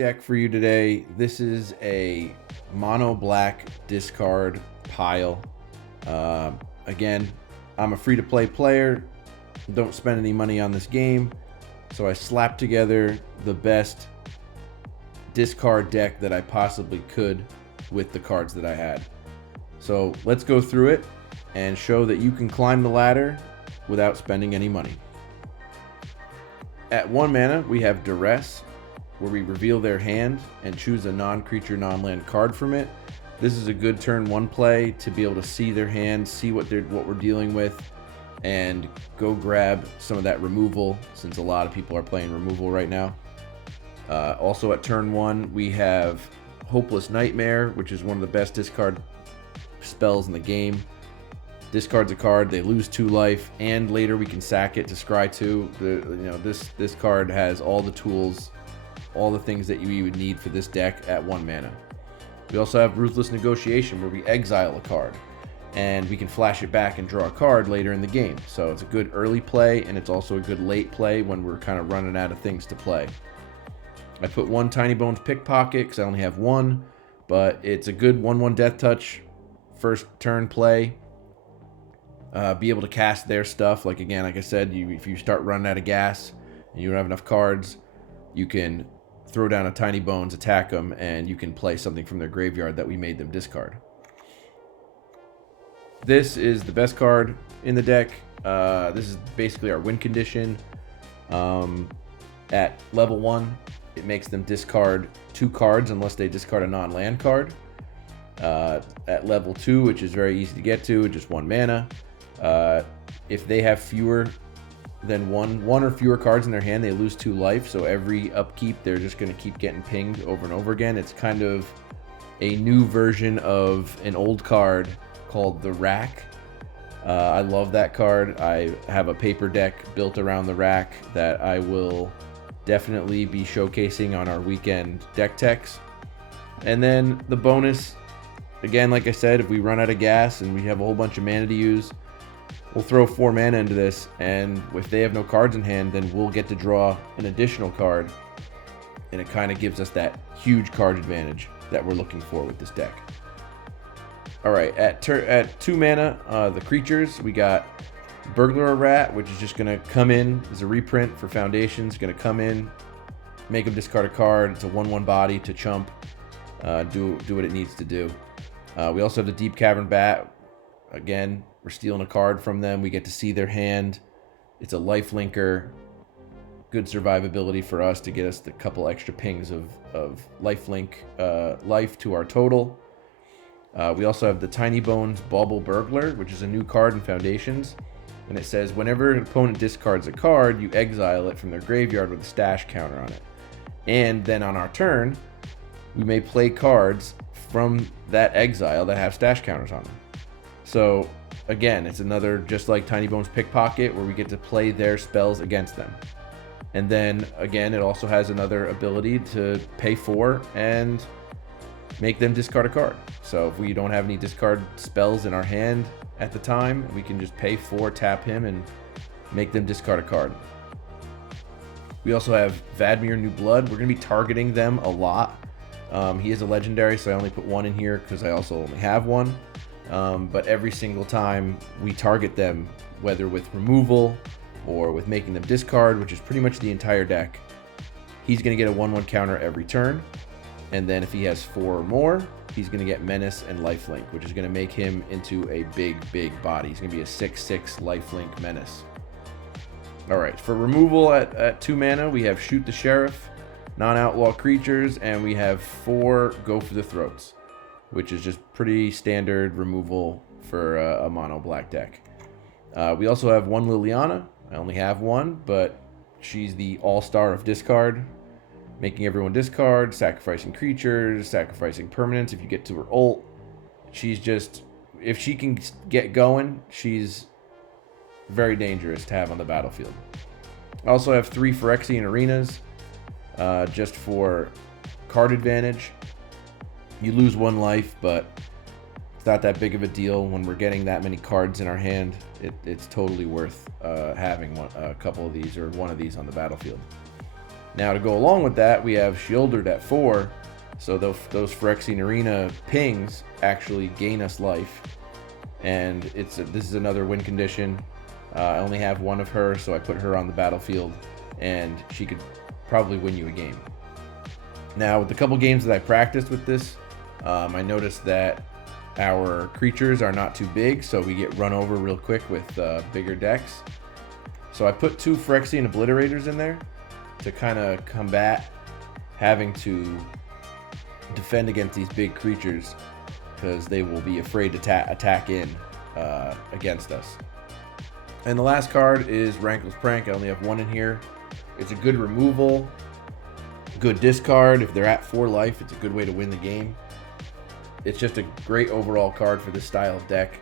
deck for you today. This is a mono black discard pile. Again, I'm a free-to-play player. Don't spend any money on this game. So I slapped together the best discard deck that I possibly could with the cards that I had. So let's go through it and show that you can climb the ladder without spending any money. At 1 mana, we have Duress, where we reveal their hand and choose a non-creature, non-land card from it. This is a good turn 1 play to be able to see their hand, see what we're dealing with, and go grab some of that removal, since a lot of people are playing removal right now. Also at turn 1, we have Hopeless Nightmare, which is one of the best discard spells in the game. Discards a card, they lose 2 life, and later we can sack it to scry 2. This card has all the tools, all the things that you would need for this deck at 1 mana. We also have Ruthless Negotiation, where we exile a card, and we can flash it back and draw a card later in the game. So it's a good early play, and it's also a good late play when we're kind of running out of things to play. I put 1 Tinybones Pickpocket because I only have 1, but it's a good 1/1 Death Touch first turn play. Be able to cast their stuff. Like I said, if you start running out of gas and you don't have enough cards, you can throw down a Tinybones, attack them, and you can play something from their graveyard that we made them discard. This is the best card in the deck. This is basically our win condition. At level 1, it makes them discard 2 cards unless they discard a non-land card. At level 2, which is very easy to get to, just 1 mana. If they have fewer than one or fewer cards in their hand, they lose 2 life. So every upkeep, they're just going to keep getting pinged over and over again. It's kind of a new version of an old card called the Rack. I love that card. I have a paper deck built around the Rack that I will definitely be showcasing on our weekend deck techs. And then the bonus, again, like I said, if we run out of gas and we have a whole bunch of mana to use, we'll throw 4 mana into this, and if they have no cards in hand, then we'll get to draw an additional card, and it kind of gives us that huge card advantage that we're looking for with this deck. Alright, at 2 mana, the creatures, we got Burglar Rat, which is just going to come in as a reprint for Foundations, going to come in, make them discard a card. It's a 1/1 body to chump, do what it needs to do. We also have the Deep Cavern Bat. Again, we're stealing a card from them. We get to see their hand. It's a life linker. Good survivability for us to get us the couple extra pings of life to our total. We also have the Tinybones Bauble Burglar, which is a new card in Foundations. And it says, whenever an opponent discards a card, you exile it from their graveyard with a stash counter on it. And then on our turn, we may play cards from that exile that have stash counters on them. So again, it's another, just like Tinybones Pickpocket, where we get to play their spells against them. And then again, it also has another ability to pay 4 and make them discard a card. So if we don't have any discard spells in our hand at the time, we can just pay 4, tap him, and make them discard a card. We also have Vadmir New Blood. We're going to be targeting them a lot. He is a legendary, so I only put 1 in here because I also only have 1. But every single time we target them, whether with removal or with making them discard, which is pretty much the entire deck, he's going to get a 1/1 counter every turn. And then if he has 4 or more, he's going to get Menace and Lifelink, which is going to make him into a big body. He's going to be a 6/6 Lifelink Menace. Alright, for removal at 2 mana, we have Shoot the Sheriff, non-outlaw creatures, and we have 4 Go for the Throats, which is just pretty standard removal for a mono black deck. We also have 1 Liliana. I only have 1, but she's the all-star of discard, making everyone discard, sacrificing creatures, sacrificing permanents. If you get to her ult, she's just, if she can get going, she's very dangerous to have on the battlefield. I also have 3 Phyrexian Arenas, just for card advantage. You lose 1 life, but it's not that big of a deal when we're getting that many cards in our hand. It's totally worth having a couple of these or 1 of these on the battlefield. Now to go along with that, we have Shielded at 4, so those Phyrexian Arena pings actually gain us life, and this is another win condition. I only have one of her, so I put her on the battlefield, and she could probably win you a game. Now with the couple games that I practiced with this, I noticed that our creatures are not too big, so we get run over real quick with bigger decks. So I put 2 Phyrexian Obliterators in there to kind of combat having to defend against these big creatures, because they will be afraid to attack in against us. And the last card is Rankle's Prank. I only have 1 in here. It's a good removal, good discard. If they're at 4 life, it's a good way to win the game. It's just a great overall card for this style of deck.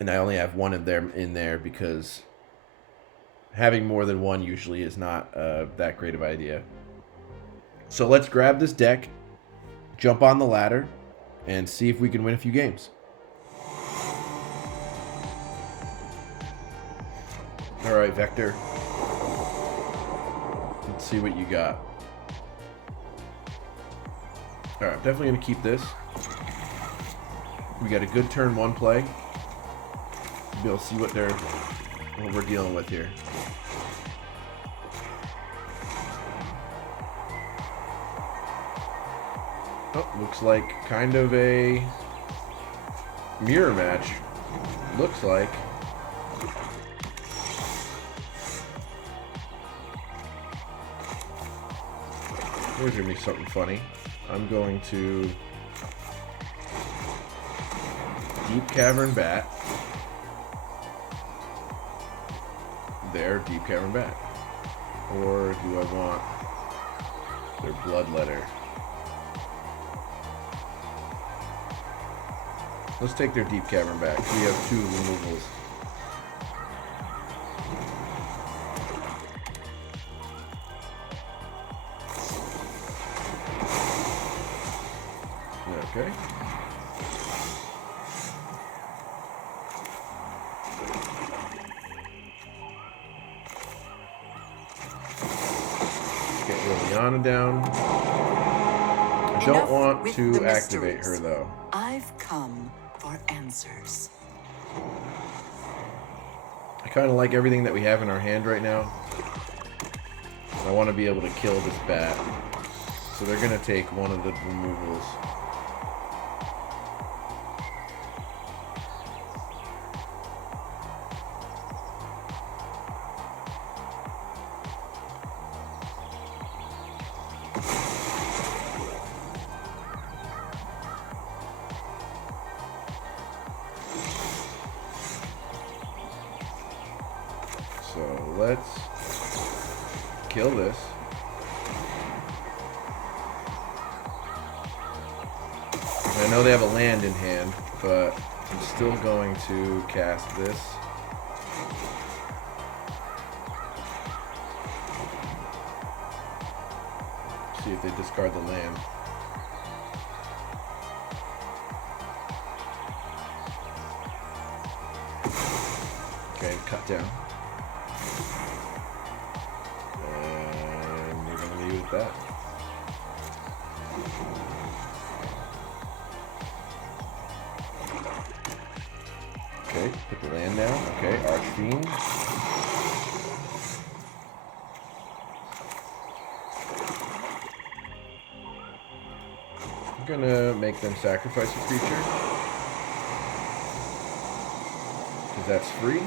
And I only have 1 of them in there because having more than 1 usually is not that great of an idea. So let's grab this deck, jump on the ladder, and see if we can win a few games. All right, Vector. Let's see what you got. All right, I'm definitely going to keep this. We got a good turn 1 play. Be able to see what we're dealing with here. Oh, looks like kind of a mirror match. Looks like. Here's gonna be something funny. I'm going to Deep Cavern Bat. There, Deep Cavern Bat. Or do I want their Bloodletter? Let's take their Deep Cavern Bat. We have 2 removals. Okay. Get Liliana down. I don't want to activate her though. I've come for answers. I kind of like everything that we have in our hand right now. I want to be able to kill this bat. So they're going to take one of the removals. So let's kill this. I know they have a land in hand, but I'm still going to cast this. See if they discard the land. Okay, cut down. And we're going to leave it at that. Okay, put the land down. Okay, Archfiend. I'm gonna make them sacrifice a creature. Because that's free.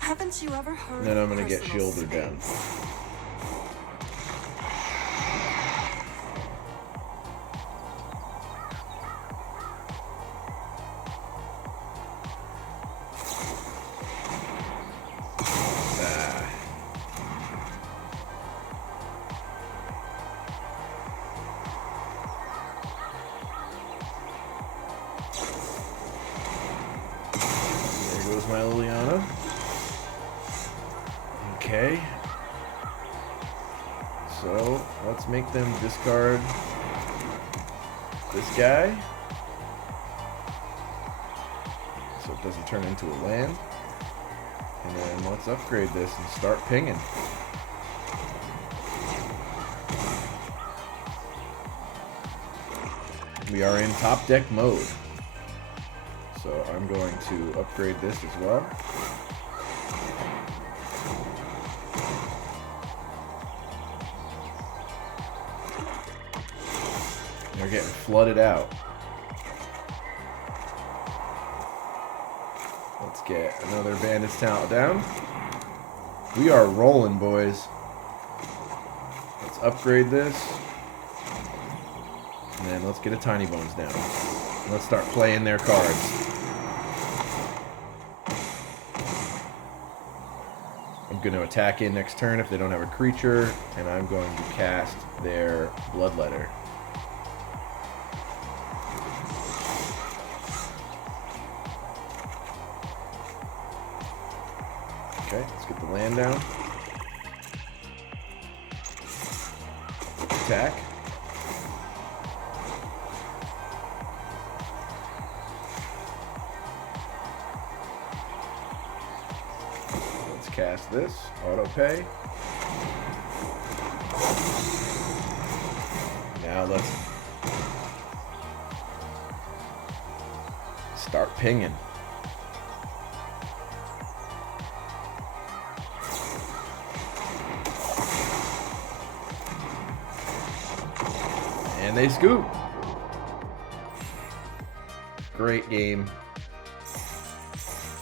Haven't you ever heard? And then I'm gonna get Shielded down. My Liliana. Okay. So let's make them discard this guy. So it doesn't turn into a land. And then let's upgrade this and start pinging. We are in top deck mode. So I'm going to upgrade this as well. They're getting flooded out. Let's get another Bandit's talent down. We are rolling, boys. Let's upgrade this. And then let's get a Tinybones down. Let's start playing their cards. I'm going to attack in next turn if they don't have a creature, and I'm going to cast their Bloodletter. Okay, let's get the land down. Attack. Let's cast this. Auto pay. Now let's start pinging. And they scoop. Great game.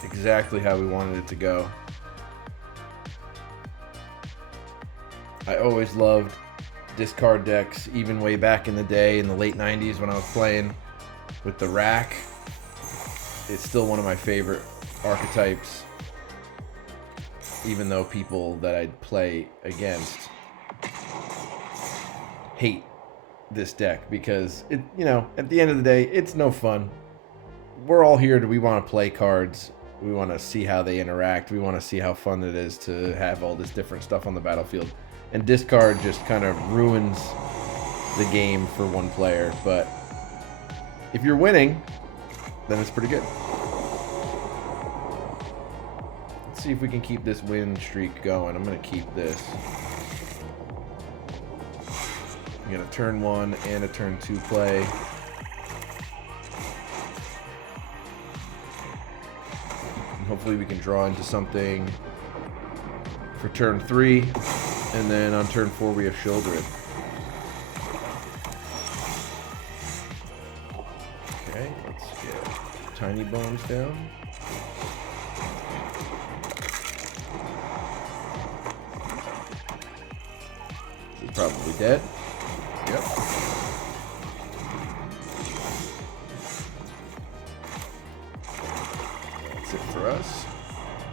Exactly how we wanted it to go. I always loved discard decks, even way back in the day in the late 90s when I was playing with the rack. It's still one of my favorite archetypes, even though people that I'd play against hate this deck because it, you know, at the end of the day, it's no fun. We're all here we want to play cards. We want to see how they interact. We want to see how fun it is to have all this different stuff on the battlefield. And discard just kind of ruins the game for one player. But if you're winning, then it's pretty good. Let's see if we can keep this win streak going. I'm going to keep this. I'm going to turn 1 and a turn 2 play. And hopefully we can draw into something for turn 3. And then on turn 4 we have Shieldred. Okay, let's get Tinybones down. He's probably dead. Yep. That's it for us.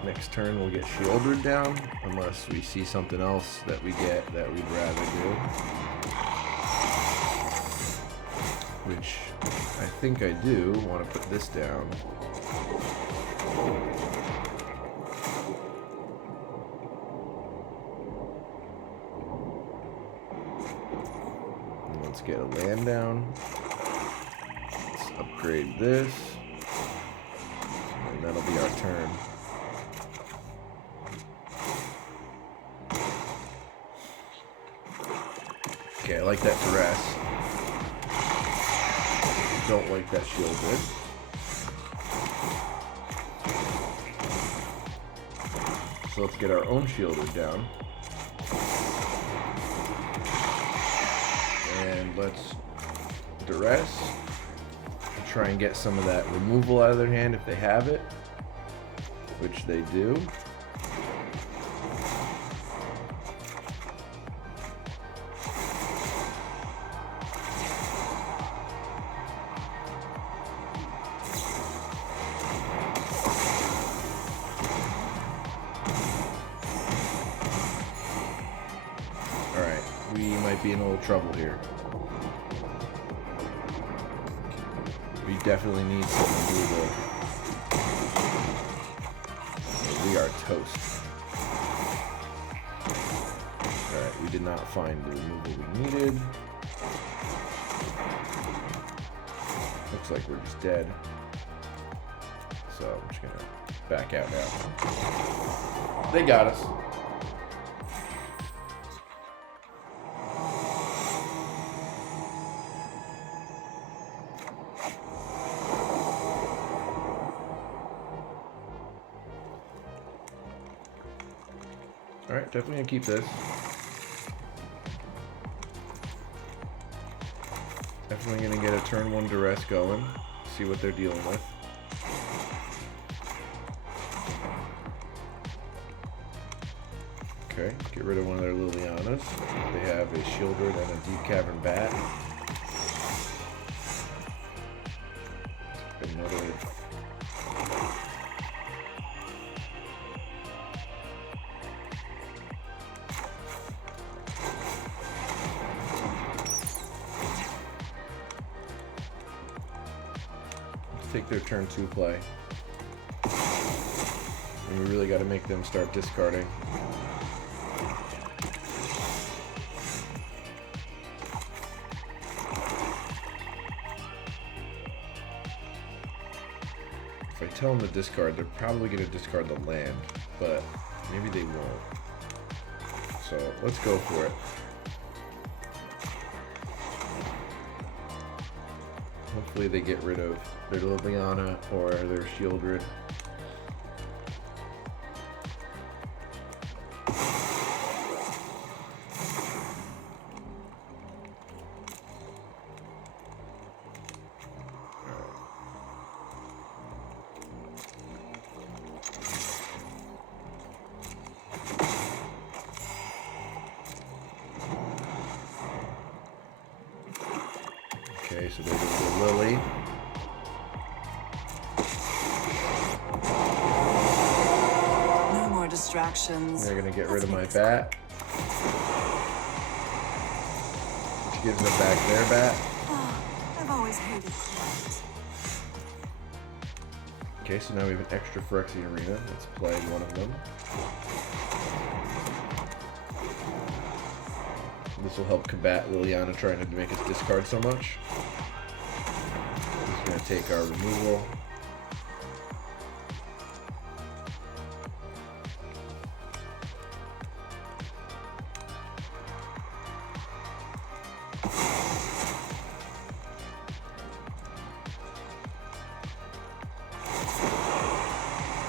Next turn we'll get Shieldred down, unless we see something else that we get that we'd rather do. Which I think I do want to put this down. And let's get a land down. Let's upgrade this. And that'll be our turn. Okay, I like that Duress. Don't like that Shieldred. So let's get our own Shieldred down. And let's Duress. Try and get some of that removal out of their hand if they have it, which they do. We might be in a little trouble here. We definitely need some removal. We are toast. Alright, we did not find the removal we needed. Looks like we're just dead. So I'm just gonna back out now. They got us. Alright, definitely gonna keep this. Definitely gonna get a turn 1 Duress going. See what they're dealing with. Okay, get rid of one of their Lilianas. They have a Shieldred and a Deep Cavern Bat. Another... take their turn 2 play. And we really got to make them start discarding. If I tell them to discard, they're probably going to discard the land, but maybe they won't. So let's go for it. Hopefully they get rid of their Liliana or their Shieldred. Okay, so there's the Lily. No more distractions. They're gonna get rid of my bat, which gives them back their bat. Oh, I've always hated that. Okay, so now we have an extra Phyrexian Arena. Let's play one of them. This will help combat Liliana trying to make us discard so much. He's going to take our removal.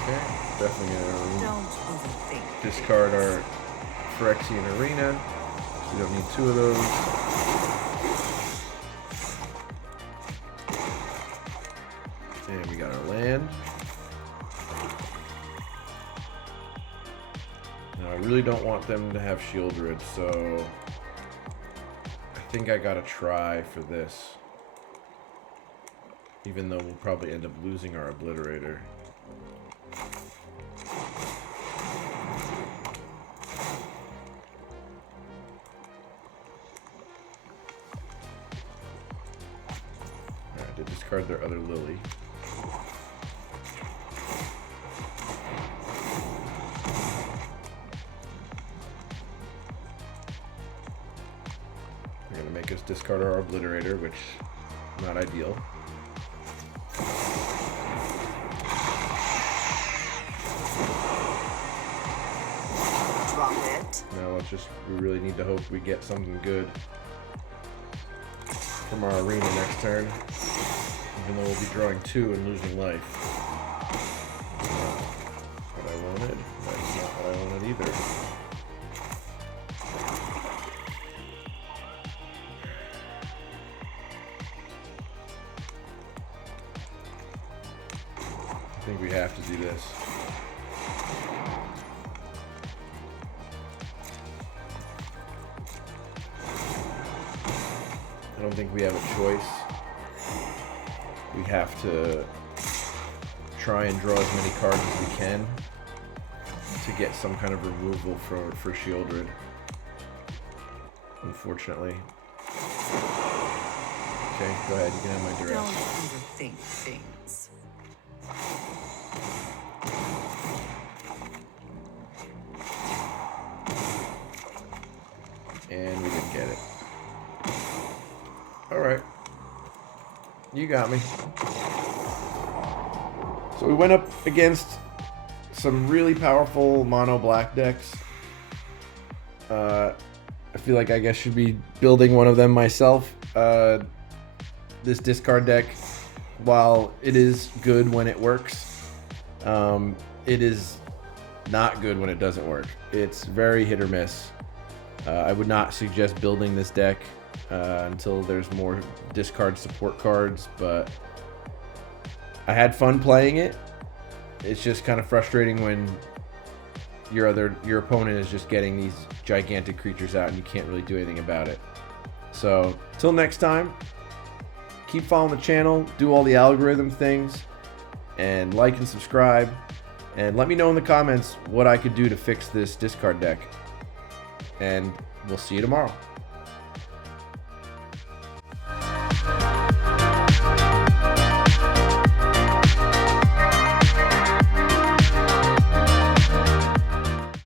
Okay, definitely going to discard our Phyrexian Arena. We don't need 2 of those. And we got our land. Now I really don't want them to have Shieldred, so I think I gotta try for this. Even though we'll probably end up losing our Obliterator. To discard their other Lily. They're going to make us discard our Obliterator, which is not ideal. Drop it. Now we really need to hope we get something good from our arena next turn. Even though we'll be drawing 2 and losing life. Not what I wanted. That's not what I wanted either. I think we have to do this. I don't think we have a choice. We have to try and draw as many cards as we can to get some kind of removal for Shieldred. Unfortunately. Okay, go ahead. You can have my Duress. Don't overthink things. And we didn't get it. Alright. You got me. So we went up against some really powerful mono black decks. I feel like I guess should be building one of them myself. This discard deck, while it is good when it works, it is not good when it doesn't work. It's very hit or miss. I would not suggest building this deck until there's more discard support cards, but I had fun playing it. It's just kind of frustrating when your opponent is just getting these gigantic creatures out and you can't really do anything about it. So till next time, keep following the channel, do all the algorithm things, and like and subscribe, and let me know in the comments what I could do to fix this discard deck. And we'll see you tomorrow.